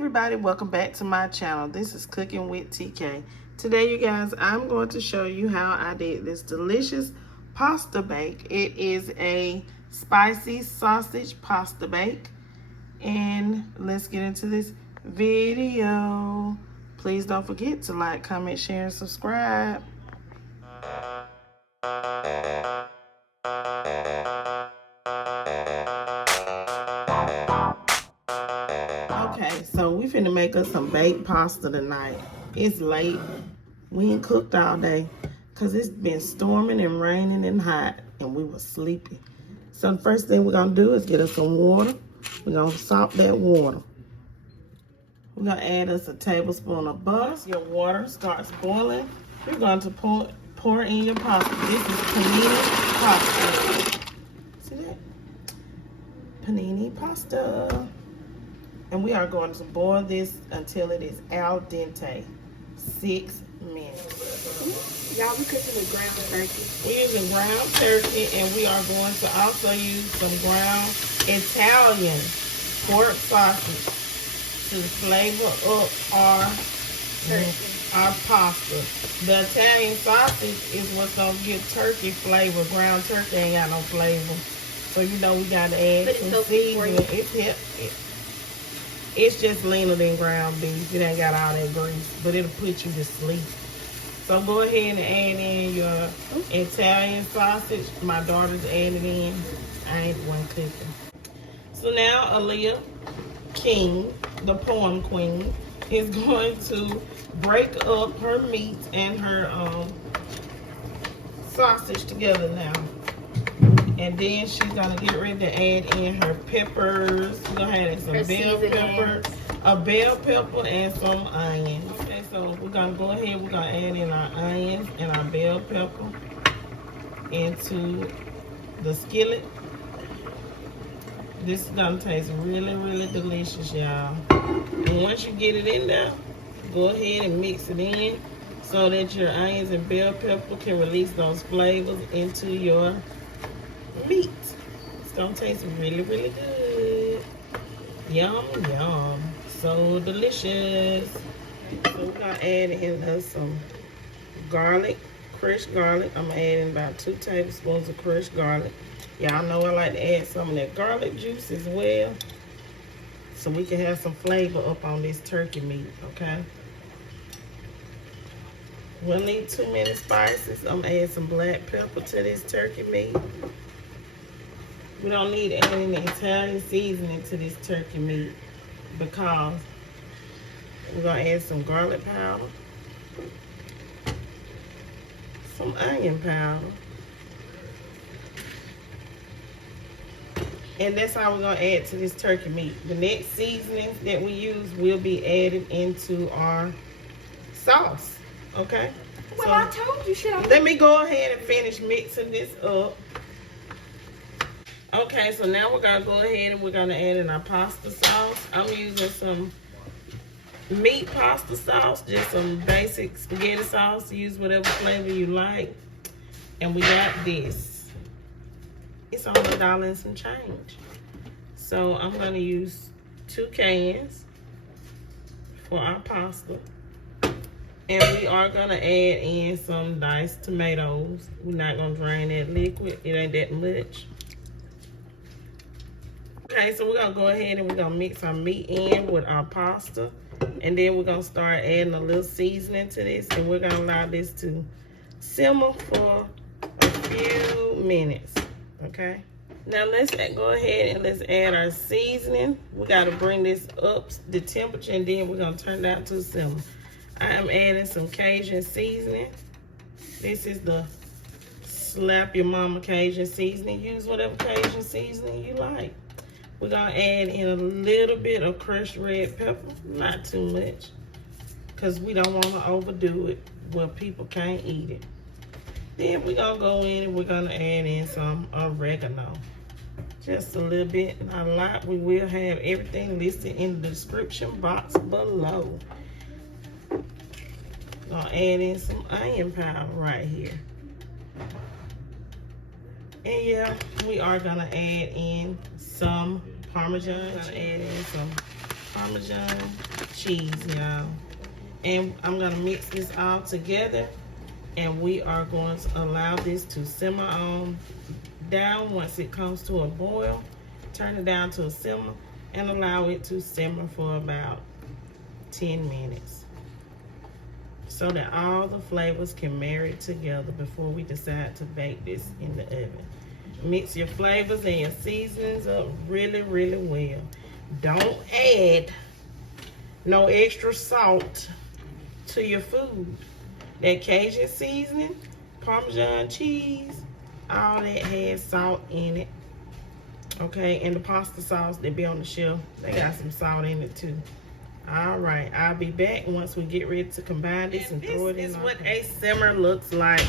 everybody, welcome back to my channel. This is Cooking with TK. Today, you guys, I'm going to show you how I did this delicious pasta bake. It is a spicy sausage pasta bake. And let's get into this video. Please don't forget to like, comment, share, and subscribe. Okay, so we finna make us some baked pasta tonight. It's late. We ain't cooked all day because it's been storming and raining and hot and we were sleepy. So the first thing we're gonna do is get us some water. We're gonna salt that water. We're gonna add us a tablespoon of butter. Once your water starts boiling, you're going to pour in your pasta. This is panini pasta. See that? Panini pasta. And we are going to boil this until it is al dente. 6 minutes. Y'all, we cooking with ground turkey. We're using ground turkey, and we are going to also use some ground Italian pork sausage to flavor up our pasta. The Italian sausage is what's gonna give turkey flavor. Ground turkey ain't got no flavor, so you know we gotta add some seasoning. It's just leaner than ground beef. It ain't got all that grease, but it'll put you to sleep. So go ahead and add in your Italian sausage. My daughter's adding in. I ain't the one cooking. So now Aaliyah King, the poem queen, is going to break up her meat and her sausage together now. And then she's gonna get ready to add in her peppers. We're gonna add some bell pepper, a bell pepper, and some onions. Okay, so we're gonna go ahead. We're gonna add in our onions and our bell pepper into the skillet. This is gonna taste really, really delicious, y'all. And once you get it in there, go ahead and mix it in so that your onions and bell pepper can release those flavors into your meat. It's gonna taste really, really good. Yum, yum. So delicious. So we're gonna add in some garlic, crushed garlic. I'm gonna add in about 2 tablespoons of crushed garlic. Y'all know I like to add some of that garlic juice as well, so we can have some flavor up on this turkey meat, okay? We'll need too many spices. I'm gonna add some black pepper to this turkey meat. We don't need any Italian seasoning to this turkey meat because we're gonna add some garlic powder, some onion powder, and that's how we're gonna add to this turkey meat. The next seasoning that we use will be added into our sauce, okay? Well, so I told you, let me go ahead and finish mixing this up. Okay, so now we're gonna go ahead and we're gonna add in our pasta sauce. I'm using some meat pasta sauce, just some basic spaghetti sauce. Use whatever flavor you like. And we got this. It's on $1 and some change. So I'm gonna use 2 cans for our pasta. And we are gonna add in some diced tomatoes. We're not gonna drain that liquid. It ain't that much. Okay, so we're gonna go ahead and we're gonna mix our meat in with our pasta, and then we're gonna start adding a little seasoning to this, and we're gonna allow this to simmer for a few minutes. Okay, now let's go ahead and let's add our seasoning. We gotta bring this up the temperature, and then we're gonna turn it out to simmer. I am adding some Cajun seasoning. This is the Slap Your Mama Cajun seasoning. Use whatever Cajun seasoning you like. We're gonna add in a little bit of crushed red pepper, not too much, because we don't want to overdo it where people can't eat it. Then we're gonna go in and we're gonna add in some oregano. Just a little bit, not a lot. We will have everything listed in the description box below. Gonna add in some onion powder right here. And yeah, we are gonna add in some Parmesan. Gonna add in some Parmesan cheese, y'all. And I'm gonna mix this all together, and we are going to allow this to simmer on down. Once it comes to a boil, turn it down to a simmer and allow it to simmer for about 10 minutes so that all the flavors can marry together before we decide to bake this in the oven. Mix your flavors and your seasonings up really, really well. Don't add no extra salt to your food. That Cajun seasoning, Parmesan cheese, all that has salt in it. Okay, and the pasta sauce that be on the shelf, they got some salt in it too. All right, I'll be back once we get ready to combine this and throw it in. This is what a simmer looks like.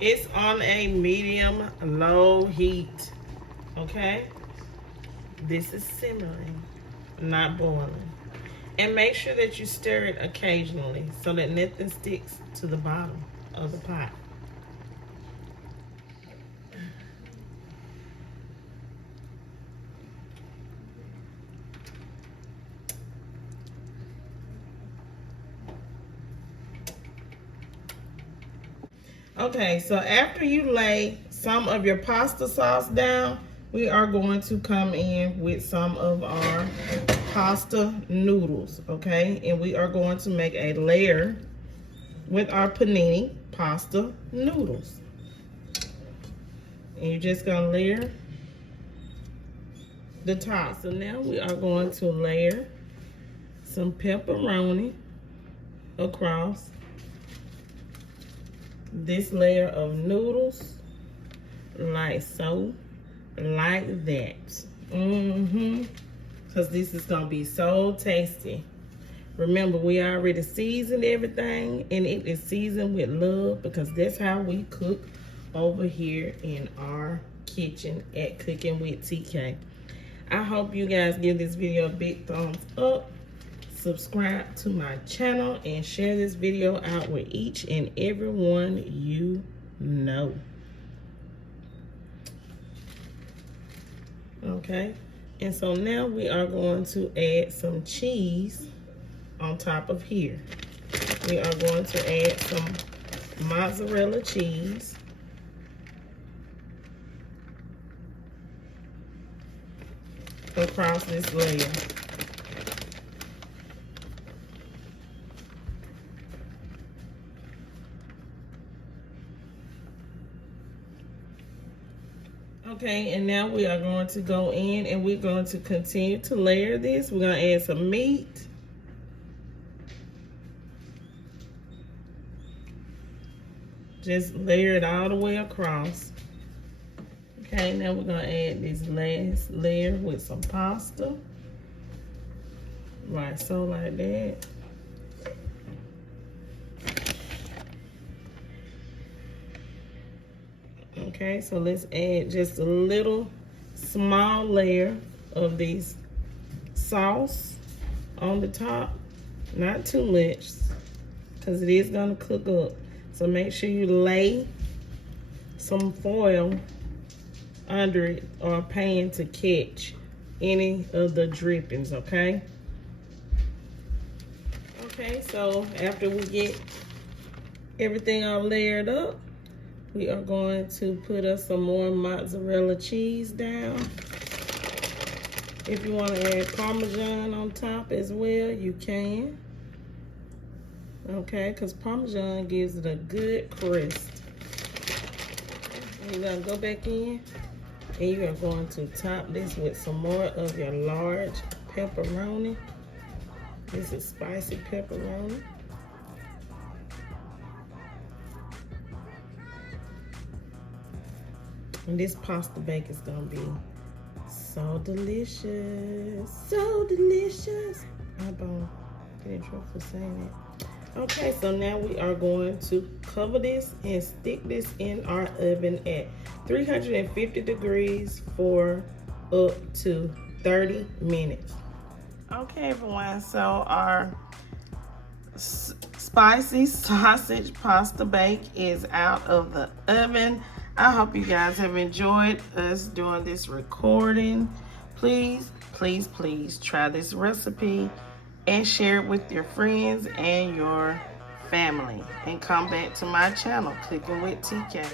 It's on a medium low heat. Okay, this is simmering, not boiling. And make sure that you stir it occasionally so that nothing sticks to the bottom of the pot. Okay, so after you lay some of your pasta sauce down, we are going to come in with some of our pasta noodles, okay? And we are going to make a layer with our panini pasta noodles. And you're just gonna layer the top. So now we are going to layer some pepperoni across this layer of noodles, like so, like that. Because this is gonna be so tasty. Remember, we already seasoned everything, and it is seasoned with love, because that's how we cook over here in our kitchen at Cooking with TK. I hope you guys give this video a big thumbs up, subscribe to my channel, and share this video out with each and every one you know. Okay, and so now we are going to add some cheese on top of here. We are going to add some mozzarella cheese. Across this layer. Okay, and now we are going to go in and we're going to continue to layer this. We're going to add some meat. Just layer it all the way across. Okay, now we're going to add this last layer with some pasta. Right, so like that. Okay, so let's add just a little small layer of this sauce on the top. Not too much, because it is going to cook up. So make sure you lay some foil under it or a pan to catch any of the drippings, okay? Okay, so after we get everything all layered up, we are going to put us some more mozzarella cheese down. If you want to add Parmesan on top as well, you can. Okay, because Parmesan gives it a good crust. You're going to go back in and you are going to top this with some more of your large pepperoni. This is spicy pepperoni. And this pasta bake is gonna be so delicious. So delicious. I don't get in trouble for saying that. Okay, so now we are going to cover this and stick this in our oven at 350 degrees for up to 30 minutes. Okay, everyone, so our spicy sausage pasta bake is out of the oven. I hope you guys have enjoyed us doing this recording. Please, please, please try this recipe and share it with your friends and your family. And come back to my channel, Cooking with TK.